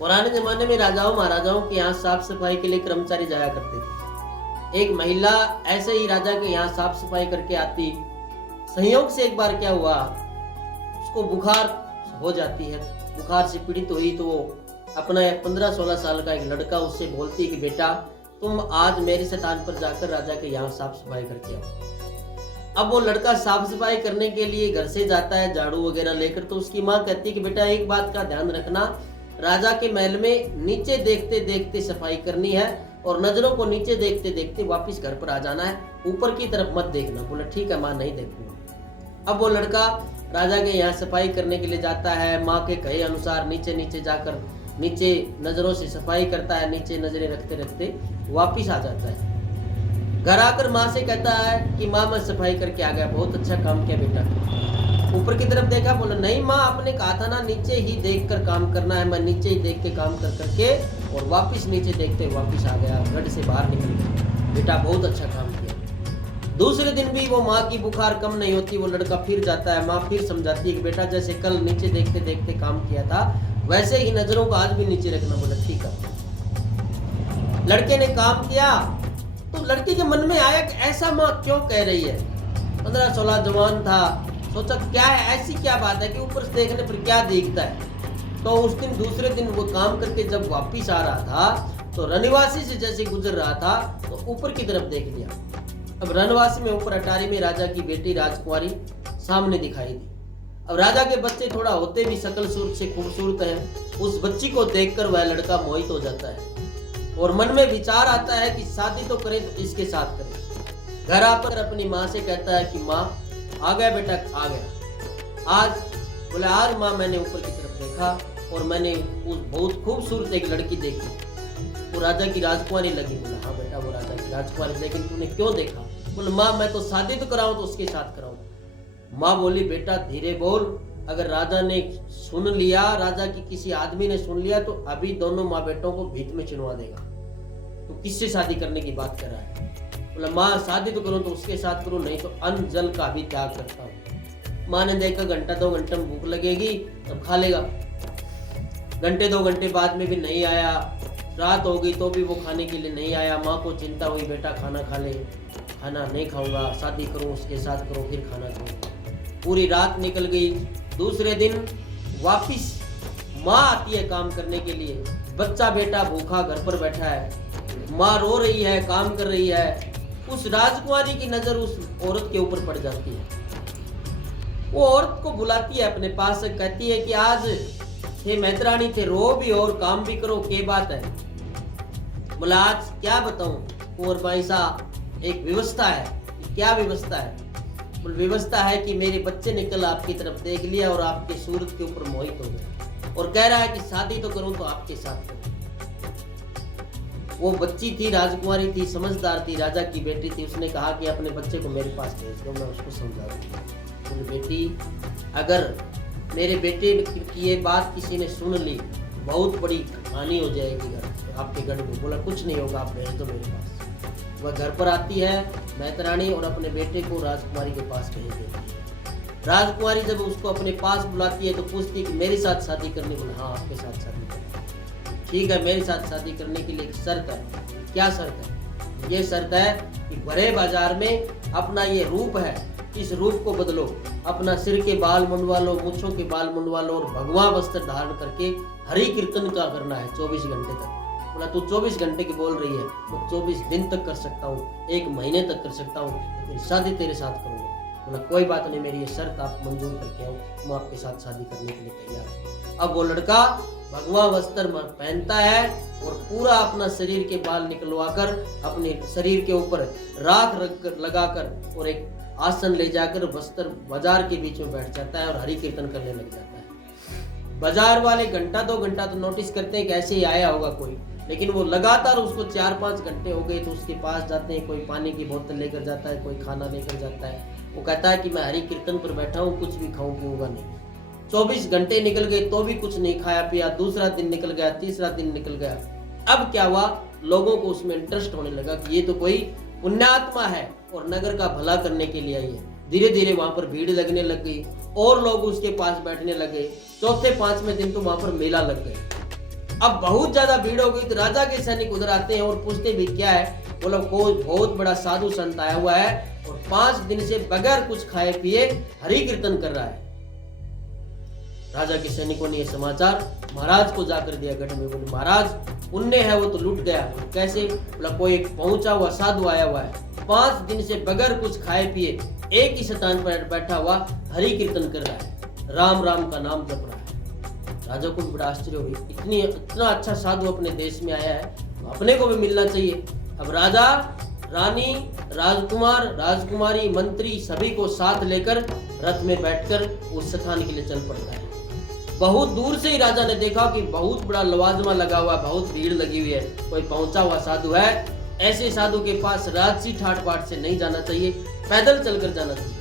पुराने जमाने में राजाओं महाराजाओं के यहाँ साफ सफाई के लिए कर्मचारी जाया करते थे। एक महिला ऐसे ही राजा के यहाँ साफ सफाई करके आती। संयोग से एक बार क्या हुआ, उसको बुखार हो जाती है। बुखार से पीड़ित हुई तो वो अपना 15-16 साल का एक लड़का उससे बोलती है कि बेटा तुम आज मेरे स्थान पर जाकर राजा के यहाँ साफ सफाई करके आओ। अब वो लड़का साफ सफाई करने के लिए घर से जाता है झाड़ू वगैरह लेकर, तो उसकी माँ कहती है कि बेटा एक बात का ध्यान रखना, राजा के महल में नीचे देखते देखते सफाई करनी है और नजरों को नीचे देखते देखते वापस घर पर आ जाना है, ऊपर की तरफ मत देखना। बोला ठीक है माँ, नहीं देखूंगा। अब वो लड़का राजा के यहाँ सफाई करने के लिए जाता है। माँ के कहे अनुसार नीचे नीचे जाकर नीचे नजरों से सफाई करता है, नीचे नजरें रखते रखते वापिस आ जाता है। घर आकर माँ से कहता है कि माँ मैं सफाई करके आ गया, बहुत अच्छा काम किया बेटा। ऊपर की तरफ देखा, बोला नहीं माँ आपने कहा था ना नीचे ही देख कर काम करना है। मैं नीचे ही देख के काम कर करके और वापिस नीचे देखते वापिस आ गया, गढ़ से बाहर निकल गया। बेटा बहुत अच्छा काम किया। दूसरे दिन भी वो माँ की बुखार कम नहीं होती, वो लड़का फिर जाता है। माँ फिर समझाती है कि बेटा जैसे कल नीचे देखते देखते काम किया था वैसे ही नजरों को आज भी नीचे रखना। बोला ठीक है। लड़के ने काम किया तो लड़के के मन में आया कि ऐसा माँ क्यों कह रही है। 15-16 जवान था, सोचा क्या है ऐसी क्या बात है कि ऊपर से देखने पर क्या दिखता है। तो उस दिन दूसरे दिन वो काम करके जब वापिस आ रहा था तो रनवासी से जैसे गुजर रहा था तो ऊपर की तरफ देख लिया। अब रनवासी में ऊपर अटारी में राजा की बेटी राजकुमारी सामने दिखाई दी। अब राजा के बच्चे थोड़ा होते भी सकल सूरत से खूबसूरत हैं। उस बच्ची को देखकर वह लड़का मोहित हो जाता है और मन में विचार आता है कि शादी तो करें तो इसके साथ करें। घर आकर अपनी माँ से कहता है कि माँ आ गया बेटा, आ गया आज। बोले आज माँ मैंने ऊपर की तरफ देखा और मैंने उस बहुत खूबसूरत एक लड़की देखी, वो राजा की राजकुमारी लगी। बोला हाँ बेटा वो राजा की राजकुमारी, लेकिन तूने क्यों देखा। बोले माँ मैं तो शादी तो कराऊं तो उसके साथ कराऊं। माँ बोली बेटा धीरे बोल, अगर राजा ने सुन लिया, राजा की किसी आदमी ने सुन लिया तो अभी दोनों माँ बेटों को भीत में चिनवा देगा। तो किससे शादी करने की बात कर रहा है। बोला माँ शादी तो करूं तो उसके साथ करूं, नहीं तो अन्न जल का भी त्याग करता हूँ। माँ ने देखा 1-2 घंटे में भूख लगेगी तब खा लेगा। 1-2 घंटे बाद में भी नहीं आया, रात हो गई तो भी वो खाने के लिए नहीं आया। माँ को चिंता हुई बेटा खाना खा ले। खाना नहीं खाऊंगा, शादी करूं उसके साथ करूं फिर खाना खाऊंगा। पूरी रात निकल गई। दूसरे दिन वापिस माँ आती है काम करने के लिए। बच्चा बेटा भूखा घर पर बैठा है, माँ रो रही है, काम कर रही है। उस राजकुमारी की नजर उस औरत के ऊपर पड़ जाती है। वो औरत को बुलाती है अपने पास, कहती है कि आज थे मैत्राणी थे, रो भी और काम भी करो, क्या बात है। बोला आज क्या बताऊं कुंवर भाई साहब, एक व्यवस्था है। क्या व्यवस्था है। व्यवस्था है कि मेरे बच्चे ने कल आपकी तरफ देख लिया और आपके सूरत के ऊपर मोहित हो गया और कह रहा है कि शादी तो करूं तो आपके साथ करूं। वो बच्ची थी, राजकुमारी थी, समझदार थी, राजा की बेटी थी। उसने कहा कि अपने बच्चे को मेरे पास भेज दो, मैं उसको समझा दूंगी। बोले बेटी अगर मेरे बेटे की ये बात किसी ने सुन ली बहुत बड़ी हानि हो जाएगी घर आपके गढ़ में। बोला कुछ नहीं होगा, आप भेज दो मेरे पास। वह घर पर आती है मैत्राणी और अपने बेटे को राजकुमारी के पास भेज देती है। राजकुमारी जब उसको अपने पास बुलाती है तो पूछती है कि मेरे साथ शादी करनी। बोला हाँ आपके साथ शादी करनी। ठीक है मेरे साथ शादी करने के लिए एक शर्त है। क्या शर्त है। ये शर्त है कि बड़े बाजार में अपना ये रूप है इस रूप को बदलो, अपना सिर के बाल मुंडवा लो, मूंछों के बाल मुंडवा लो और भगवा वस्त्र धारण करके हरि कीर्तन का करना है 24 घंटे तक। बोला तू 24 घंटे की बोल रही है, मैं 24 दिन तक कर सकता हूँ, 1 महीने तक कर सकता हूँ, लेकिन शादी तेरे साथ करूँगा। बोला कोई बात नहीं, मेरी ये शर्त आप मंजूर करके आओ, मैं आपके साथ शादी करने के लिए तैयार हूँ। अब वो लड़का भगवा वस्त्र पहनता है और पूरा अपना शरीर के बाल निकलवाकर अपने शरीर के ऊपर राख लगाकर और एक आसन ले जाकर वस्त्र बाजार के बीच में बैठ जाता है और हरि कीर्तन करने लग जाता है। बाजार वाले 1-2 घंटा तो नोटिस करते हैं कि ऐसे ही आया होगा कोई, लेकिन वो लगातार उसको 4-5 घंटे हो गए तो उसके पास जाते हैं। कोई पानी की बोतल लेकर जाता है, कोई खाना लेकर जाता है। वो कहता है कि मैं हरि कीर्तन पर बैठा हूँ, कुछ भी खाऊं पीऊंगा नहीं। 24 घंटे निकल गए तो भी कुछ नहीं खाया पिया। दूसरा दिन निकल गया, तीसरा दिन निकल गया। अब क्या हुआ, लोगों को उसमें इंटरेस्ट होने लगा कि ये तो कोई पुण्यात्मा है और नगर का भला करने के लिए आई है। धीरे धीरे वहां पर भीड़ लगने लग गई और लोग उसके पास बैठने लगे। चौथे 5वें दिन तो वहां पर मेला लग गए। अब बहुत ज्यादा भीड़ हो गई तो राजा के सैनिक उधर आते हैं और पूछते भी क्या है। बोला कोई बहुत बड़ा साधु संत आया हुआ है और 5 दिन से बगैर कुछ खाए पिए हरि कीर्तन कर रहा है। राजा के सैनिकों ने यह समाचार महाराज को जाकर दिया गढ़ में। बोले महाराज पुण्य है वो तो लूट गया। कैसे? बोला कोई एक पहुंचा हुआ साधु आया हुआ है, 5 दिन से बगैर कुछ खाए पिए एक ही स्थान पर बैठा हुआ हरि कीर्तन कर रहा है, राम राम का नाम जप रहा है। राजा को भी बड़ा आश्चर्य हुई, इतना अच्छा साधु अपने देश में आया है तो अपने को भी मिलना चाहिए। अब राजा, रानी, राजकुमार, राजकुमारी, मंत्री सभी को साथ लेकर रथ में बैठकर उस स्थान के लिए चल पड़ता है। बहुत दूर से ही राजा ने देखा कि बहुत बड़ा लवाजमा लगा हुआ, बहुत भीड़ लगी हुई है, कोई पहुंचा हुआ साधु है। ऐसे साधु के पास राजसी ठाट बाट से नहीं जाना चाहिए, पैदल चलकर जाना चाहिए।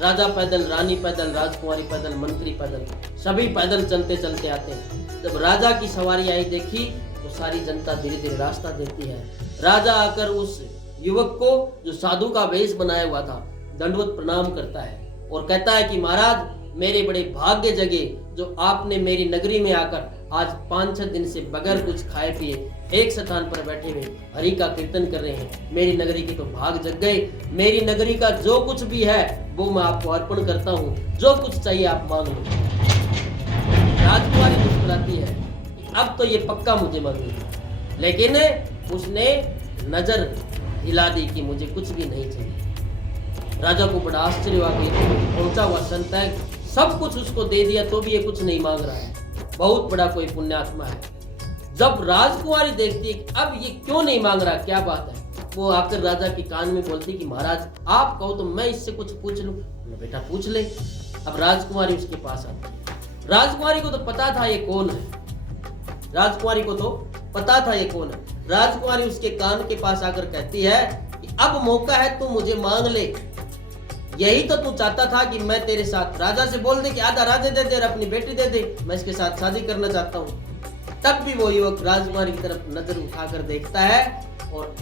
राजा पैदल, रानी पैदल, राजकुमारी पैदल, मंत्री पैदल, सभी पैदल चलते चलते आते हैं। जब राजा की सवारी आई देखी तो सारी जनता धीरे धीरे रास्ता देती है। राजा आकर उस युवक को जो साधु का वेश बनाया हुआ था दंडवत प्रणाम करता है और कहता है कि महाराज मेरे बड़े भाग्य जगे जो आपने मेरी नगरी में आकर आज 5-6 दिन से बगैर कुछ खाए पिए एक स्थान पर बैठे हुए हरि का कीर्तन कर रहे हैं। मेरी नगरी के तो भाग जग गए। मेरी नगरी का जो कुछ भी है वो मैं आपको अर्पण करता हूँ, जो कुछ चाहिए आप मांग लो। राजकुमारी मुस्कुराती है, अब तो ये पक्का मुझे मांगेगी, लेकिन उसने नजर हिला दी कि मुझे कुछ भी नहीं चाहिए। राजा को बड़ा आश्चर्य हुआ कि पहुंचा हुआ संत है, सब कुछ उसको दे दिया तो भी ये कुछ नहीं मांग रहा है, बहुत बड़ा कोई पुण्यात्मा है। जब राजकुमारी देखती कि अब ये क्यों नहीं मांग रहा, क्या बात है, वो आकर राजा के कान में बोलती कि महाराज आप कहो तो मैं इससे कुछ पूछ लूं। बेटा पूछ ले। अब राजकुमारी उसके पास आती। राजकुमारी को तो पता था ये कौन है, राजकुमारी को तो पता था ये कौन है। राजकुमारी उसके कान के पास आकर कहती है कि अब मौका है तू मुझे मांग ले, यही तो तू चाहता था कि मैं तेरे साथ, राजा से बोल दे कि आधा राज्य दे दे और अपनी बेटी दे दे, मैं इसके साथ शादी करना चाहता हूँ। तब भी वो युवक राजकुमारी की तरफ नजर उठाकर देखता है और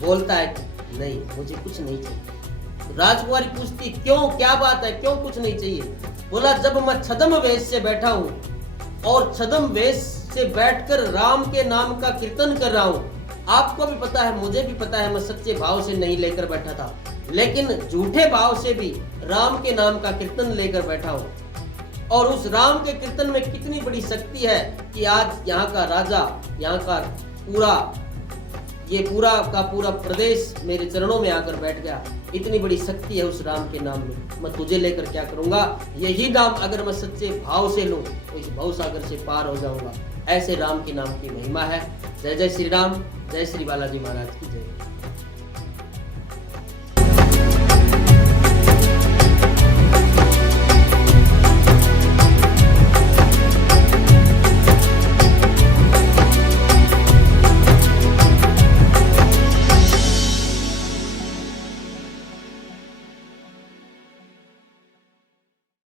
बोलता है कि नहीं मुझे कुछ नहीं चाहिए। राजकुमारी पूछती क्यों, क्या बात है, क्यों कुछ नहीं चाहिए? बोला जब मैं छद्म वेश से बैठा हूँ और छद्म वेश से बैठकर राम के नाम का कीर्तन कर रहा हूँ, आपको भी पता है मुझे भी पता है मैं सच्चे भाव से नहीं लेकर बैठा था, लेकिन झूठे भाव से भी राम के नाम का कीर्तन लेकर बैठा हूँ। और उस राम के कीर्तन में कितनी बड़ी शक्ति है कि आज यहाँ का राजा, यहाँ का पूरा का पूरा प्रदेश मेरे चरणों में आकर बैठ गया। इतनी बड़ी शक्ति है उस राम के नाम में, मैं तुझे लेकर क्या करूंगा, यही नाम अगर मैं सच्चे भाव से लूं तो इस भवसागर से पार हो जाऊंगा। ऐसे राम के नाम की महिमा है। जय जय श्री राम, जय श्री बालाजी महाराज की जय।